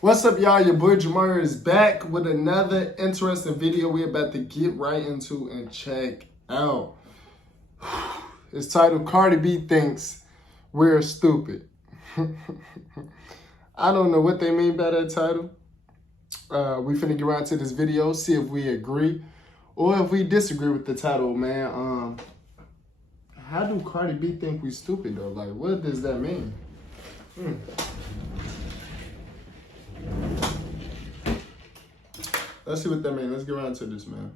What's up, y'all? Your boy Jamar is back with another interesting video we're about to get right into and check out. It's titled Cardi B Thinks We're Stupid. I don't know what they mean by that title. We finna get right into this video, see if we agree or if we disagree with the title, man. How do Cardi B think we stupid though? Like, what does that mean? Let's see what that means. Let's get right into this, man.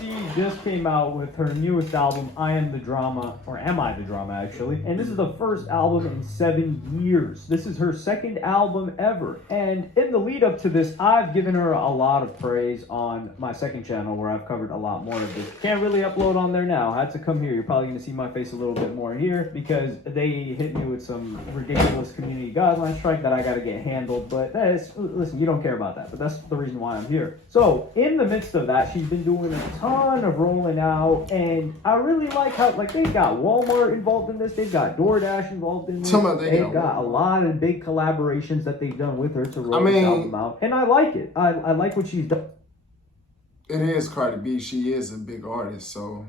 She just came out with her newest album, I Am the Drama, or Am I the Drama, actually. And this is the first album in 7 years. This is her second album ever. And in the lead up to this, I've given her a lot of praise on my second channel where I've covered a lot more of this. Can't really upload on there now. I had to come here. You're probably going to see my face a little bit more here because they hit me with some ridiculous community guideline strike that I got to get handled. But listen, you don't care about that. But that's the reason why I'm here. So in the midst of that, she's been doing a ton of rolling out, and I really like how they got Walmart involved in this, they've got DoorDash involved in this, they've got a lot of big collaborations that they've done with her to roll this album out, and I like it. I like what she's done. It is Cardi B. She is a big artist, so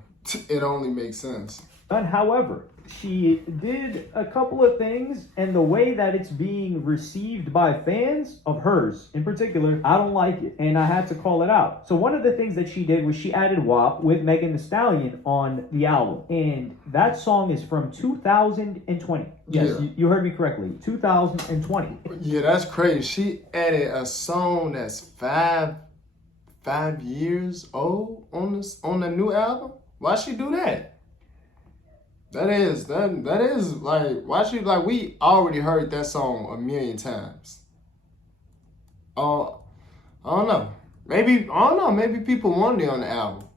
it only makes sense. However, she did a couple of things, and the way that it's being received by fans of hers in particular, I don't like it, and I had to call it out. So one of the things that she did was she added WAP with Megan Thee Stallion on the album, and that song is from 2020. Yes, yeah. You heard me correctly, 2020. Yeah, that's crazy. She added a song that's five years old on the new album. Why she do that? That is like, why she, like, we already heard that song a million times. I don't know. Maybe people wanted it on the album.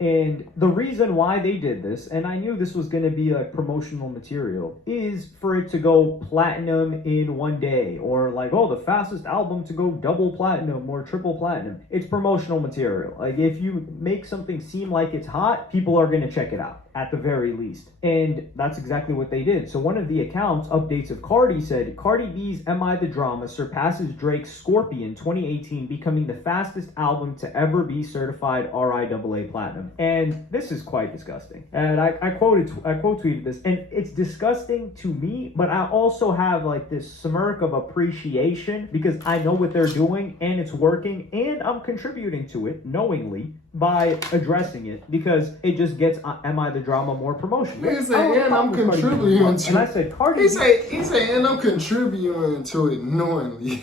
And the reason why they did this, and I knew this was going to be like promotional material, is for it to go platinum in one day, or like, oh, the fastest album to go double platinum or triple platinum. It's promotional material. Like, if you make something seem like it's hot, people are going to check it out at the very least. And that's exactly what they did. So one of the accounts, Updates of Cardi, said, Cardi B's Am I the Drama surpasses Drake's Scorpion 2018, becoming the fastest album to ever be certified RIAA platinum. And this is quite disgusting. And I quote tweeted this, and it's disgusting to me, but I also have like this smirk of appreciation because I know what they're doing and it's working, and I'm contributing to it knowingly by addressing it, because it just gets Am I the Drama more promotion. He said, and I'm contributing to it. And I said, Cardi. He said, and I'm contributing to it knowingly.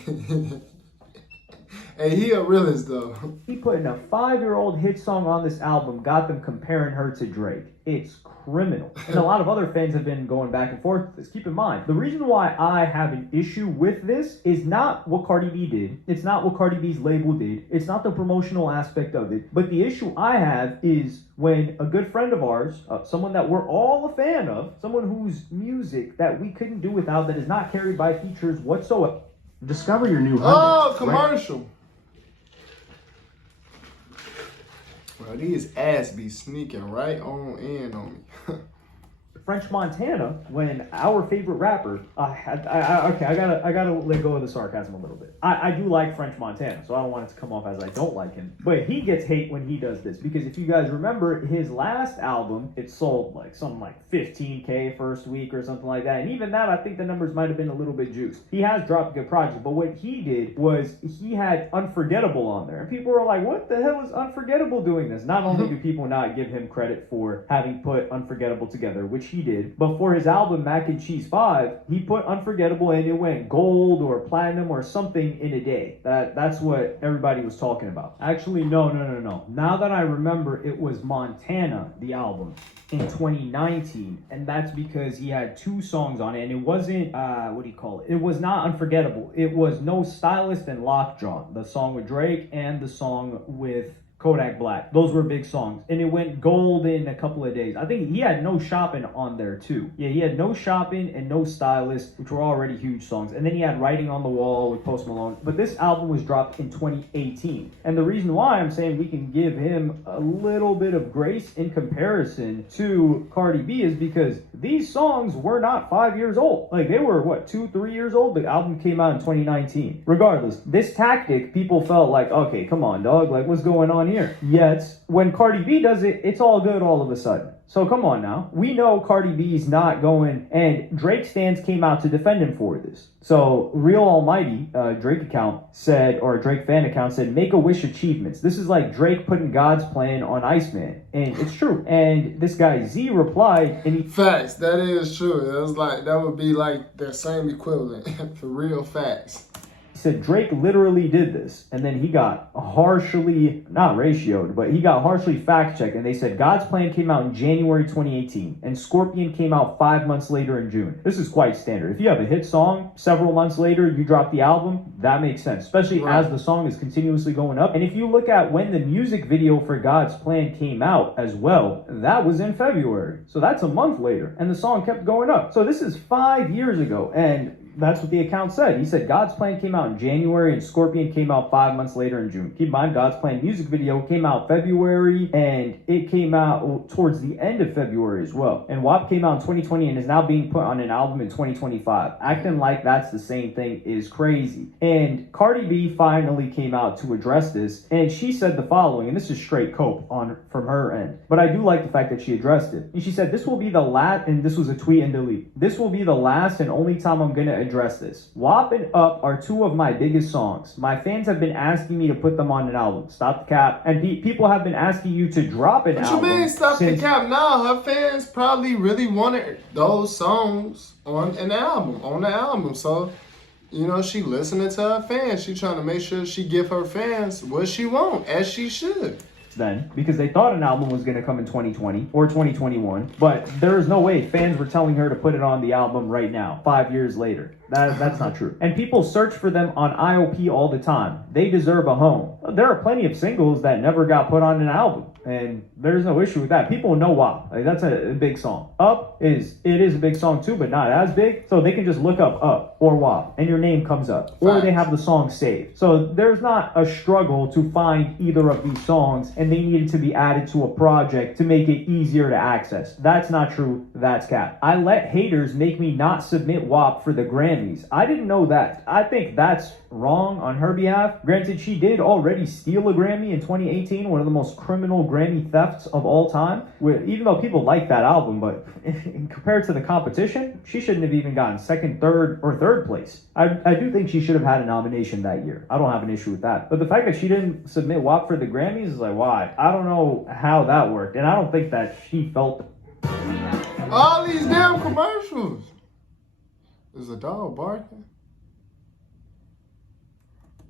Hey, he a realist though. He putting a 5-year-old hit song on this album, got them comparing her to Drake. It's criminal. And a lot of other fans have been going back and forth with this. Keep in mind, the reason why I have an issue with this is not what Cardi B did. It's not what Cardi B's label did. It's not the promotional aspect of it. But the issue I have is when a good friend of ours, someone that we're all a fan of, someone whose music that we couldn't do without, that is not carried by features whatsoever. Discover your new commercial. Right? Well, these ass be sneaking right on in on me. French Montana, when our favorite rapper, I gotta let go of the sarcasm a little bit. I do like French Montana, so I don't want it to come off as I don't like him. But he gets hate when he does this, because if you guys remember his last album, it sold like something like 15K first week or something like that. And even that, I think the numbers might have been a little bit juiced. He has dropped good projects, but what he did was he had Unforgettable on there. And people were like, what the hell is Unforgettable doing this? Not only do people not give him credit for having put Unforgettable together, which he did, but for his album Mac and Cheese 5, he put Unforgettable and it went gold or platinum or something in a day. That's what everybody was talking about. Actually, no. Now that I remember, it was Montana, the album, in 2019, and that's because he had 2 songs on it, and it wasn't, it was not Unforgettable. It was No Stylist and Lockjaw, the song with Drake and the song with Kodak Black. Those were big songs. And it went gold in a couple of days. I think he had No Shopping on there too. Yeah, he had No Shopping and No Stylist, which were already huge songs. And then he had Writing on the Wall with Post Malone. But this album was dropped in 2018. And the reason why I'm saying we can give him a little bit of grace in comparison to Cardi B is because these songs were not 5 years old. Like, they were, what, 2-3 years old? The album came out in 2019. Regardless, this tactic, people felt like, okay, come on, dog, like, what's going on here? Yet, when Cardi B does it, it's all good all of a sudden. So come on now. We know Cardi B's not going, and Drake stans came out to defend him for this. So Real Almighty, Drake account said, or a Drake fan account said, Make-A-Wish achievements. This is like Drake putting God's plan on Iceman. And it's true. And this guy Z replied, and he... Facts, that is true. It was like, that would be like the same equivalent. For real facts. Said Drake literally did this, and then he got harshly, not ratioed, but he got harshly fact-checked, and they said God's Plan came out in January 2018, and Scorpion came out 5 months later in June. This is quite standard. If you have a hit song, several months later, you drop the album, that makes sense, especially as the song is continuously going up. And if you look at when the music video for God's Plan came out as well, that was in February. So that's a month later, and the song kept going up. So this is 5 years ago, and that's what the account said. He said God's Plan came out in January and Scorpion came out 5 months later in June. Keep in mind, God's Plan music video came out February, and it came out towards the end of February as well. And WAP came out in 2020 and is now being put on an album in 2025. Acting like that's the same thing is crazy. And Cardi B finally came out to address this, and she said the following, and this is straight cope from her end. But I do like the fact that she addressed it. And she said, this will be the last, and this was a tweet and delete, this will be the last and only time I'm gonna address this. WAP and Up are two of my biggest songs. My fans have been asking me to put them on an album. Stop the cap. And people have been asking you to drop an album. What you mean, stop the cap? Nah, her fans probably really wanted those songs on the album. So, you know, she listening to her fans. She trying to make sure she give her fans what she want, as she should. Then, because they thought an album was going to come in 2020 or 2021, but there is no way fans were telling her to put it on the album right now, 5 years later. That's not true. And people search for them on IOP all the time. They deserve a home. There are plenty of singles that never got put on an album, and there's no issue with that. People know WAP. Like, that's a big song. Up is a big song too, but not as big. So they can just look up or WAP, and your name comes up, or they have the song saved. So there's not a struggle to find either of these songs, and they needed to be added to a project to make it easier to access. That's not true. That's cap. I let haters make me not submit WAP for the Grammys. I didn't know that. I think that's wrong on her behalf. Granted, she did already steal a Grammy in 2018, one of the most criminal Grammy thefts of all time. Even though people like that album, but compared to the competition, she shouldn't have even gotten second, third, or third place. I do think she should have had a nomination that year. I don't have an issue with that. But the fact that she didn't submit WAP for the Grammys is like, why? I don't know how that worked, and I don't think that she felt all these damn commercials. Is a dog barking?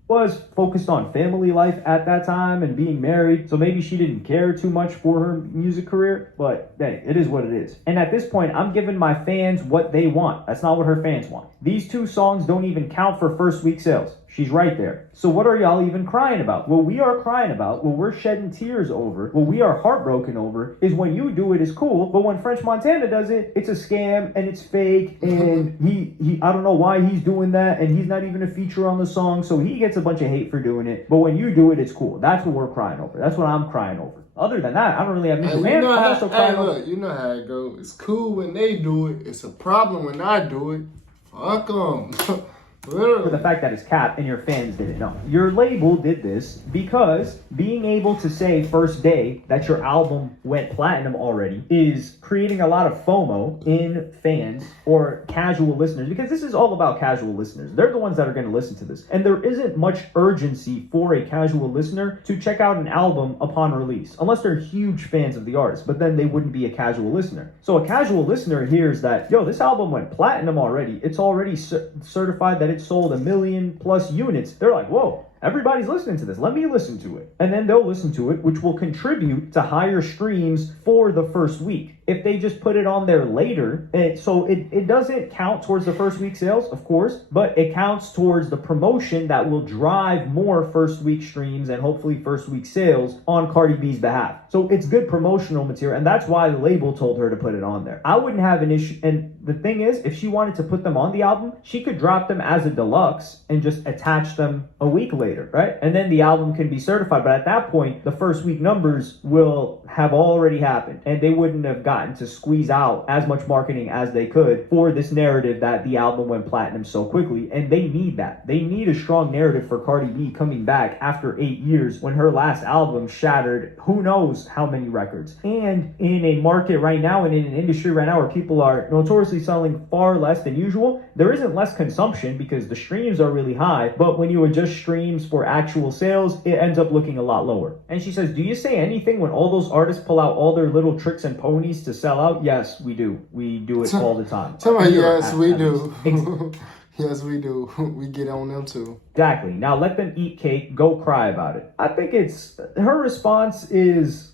Was focused on family life at that time and being married, so maybe she didn't care too much for her music career, but hey, it is what it is. And at this point, I'm giving my fans what they want. That's not what her fans want. These two songs don't even count for first week sales. She's right there. So what are y'all even crying about? What we are crying about, what we're shedding tears over, what we are heartbroken over, is when you do it is cool, but when French Montana does it, it's a scam and it's fake, and he I don't know why he's doing that, and he's not even a feature on the song, so he gets a bunch of hate for doing it. But when you do it, it's cool. That's what we're crying over. That's what I'm crying over. Other than that, I don't really have anything. You know how it goes. It's cool when they do it. It's a problem when I do it. Fuck them. For the fact that it's cap and your fans didn't know. Your label did this because being able to say first day that your album went platinum already is creating a lot of FOMO in fans or casual listeners, because this is all about casual listeners. They're the ones that are going to listen to this. And there isn't much urgency for a casual listener to check out an album upon release, unless they're huge fans of the artist, but then they wouldn't be a casual listener. So a casual listener hears that, yo, this album went platinum already. It's already certified that it sold 1 million+ units. They're like, whoa, everybody's listening to this. Let me listen to it. And then they'll listen to it, which will contribute to higher streams for the first week. if they just put it on there later. So it doesn't count towards the first week sales, of course, but it counts towards the promotion that will drive more first week streams and hopefully first week sales on Cardi B's behalf. So it's good promotional material, and that's why the label told her to put it on there. I wouldn't have an issue. And the thing is, if she wanted to put them on the album, she could drop them as a deluxe and just attach them a week later, right? And then the album can be certified. But at that point, the first week numbers will have already happened, and they wouldn't have gotten to squeeze out as much marketing as they could for this narrative that the album went platinum so quickly. And they need that. They need a strong narrative for Cardi B coming back after 8 years when her last album shattered who knows how many records. And in a market right now and in an industry right now where people are notoriously selling far less than usual, there isn't less consumption because the streams are really high, but when you adjust streams for actual sales, it ends up looking a lot lower. And she says, do you say anything when all those artists pull out all their little tricks and ponies to sell out? Yes, we do. We do it all the time. Yes, we do. Yes, we do. We get on them too. Exactly. Now let them eat cake, go cry about it. I think her response is,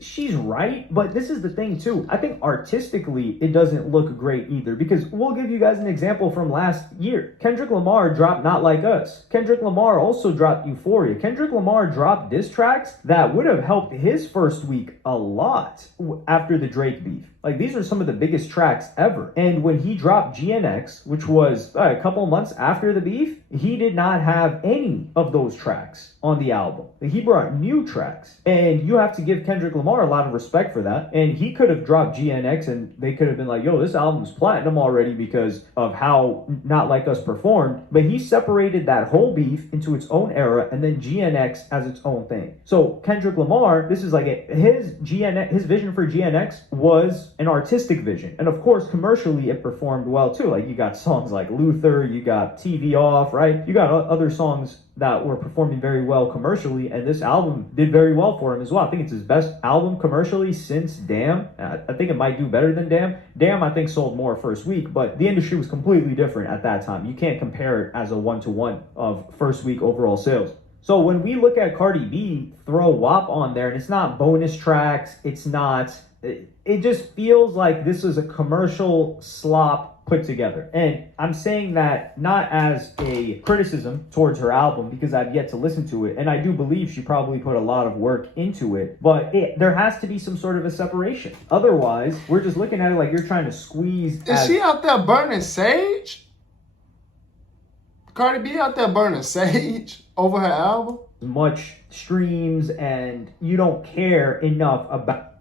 she's right, but this is the thing too. I think artistically it doesn't look great either, because we'll give you guys an example from last year. Kendrick Lamar dropped Not Like Us. Kendrick Lamar also dropped Euphoria. Kendrick Lamar dropped diss tracks that would have helped his first week a lot after the Drake beef. Like, these are some of the biggest tracks ever. And when he dropped GNX, which was a couple months after the beef, he did not have any of those tracks on the album. He brought new tracks. And you have to give Kendrick Lamar a lot of respect for that. And he could have dropped GNX and they could have been like, yo, this album's platinum already because of how Not Like Us performed. But he separated that whole beef into its own era and then GNX as its own thing. So Kendrick Lamar, this is like his vision for GNX was an artistic vision. And of course, commercially, it performed well too. Like, you got songs like Luther, you got TV Off, right? You got other songs that were performing very well commercially, and this album did very well for him as well. I think it's his best album commercially since Damn. I think it might do better than Damn. Damn, I think, sold more first week, but the industry was completely different at that time. You can't compare it as a one-to-one of first week overall sales. So when we look at Cardi B throw WAP on there, and it's not bonus tracks, it's not... It just feels like this is a commercial slop put together. And I'm saying that not as a criticism towards her album, because I've yet to listen to it. And I do believe she probably put a lot of work into it. But there has to be some sort of a separation. Otherwise, we're just looking at it like you're trying to squeeze... Is she out there burning sage? Cardi B out there burning sage over her album? Much streams, and you don't care enough about...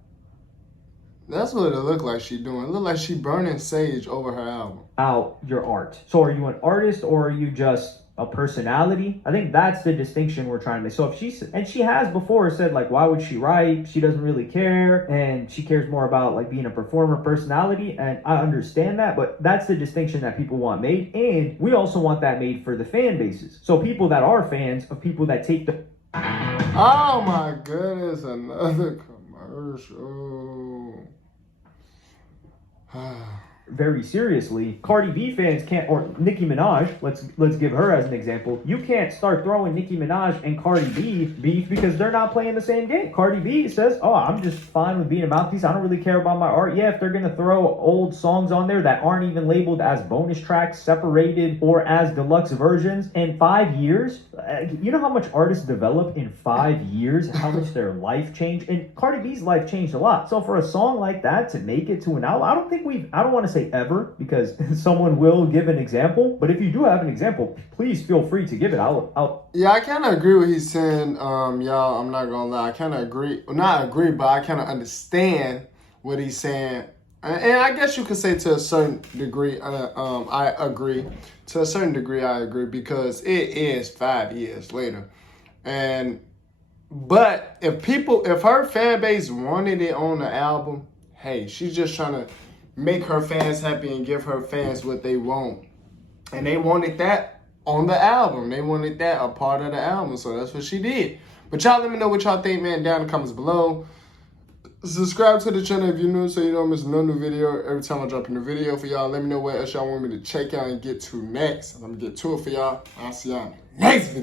That's what it looked like she doing. It looked like she burning sage over her album. Out your art. So are you an artist or are you just a personality? I think that's the distinction we're trying to make. So if she has before said, like, why would she write? She doesn't really care, and she cares more about like being a performer personality, and I understand that, but that's the distinction that people want made, and we also want that made for the fan bases. So people that are fans of people that take the... Oh my goodness, another commercial. Very seriously, Cardi B fans can't, or Nicki Minaj, let's give her as an example. You can't start throwing Nicki Minaj and Cardi B beef because they're not playing the same game. Cardi B says, oh, I'm just fine with being a mouthpiece. I don't really care about my art. Yeah, if they're going to throw old songs on there that aren't even labeled as bonus tracks, separated, or as deluxe versions, in 5 years, you know how much artists develop in 5 years, how much their life changed? And Cardi B's life changed a lot. So for a song like that to make it to an album, I don't want to say ever, because someone will give an example, but if you do have an example, please feel free to give it. Yeah, I kind of agree with what he's saying, y'all. I'm not gonna lie, I kind of agree, well, not agree, but I kind of understand what he's saying, and I guess you could say to a certain degree, I agree. To a certain degree, I agree, because it is 5 years later, but if her fan base wanted it on the album, hey, she's just trying to make her fans happy and give her fans what they want. And they wanted that on the album. They wanted that a part of the album. So that's what she did. But y'all let me know what y'all think, man, down in the comments below. Subscribe to the channel if you're new so you don't miss no new video every time I drop a new video for y'all. Let me know what else y'all want me to check out and get to next. I'm going to get to it for y'all. I'll see y'all in the next video.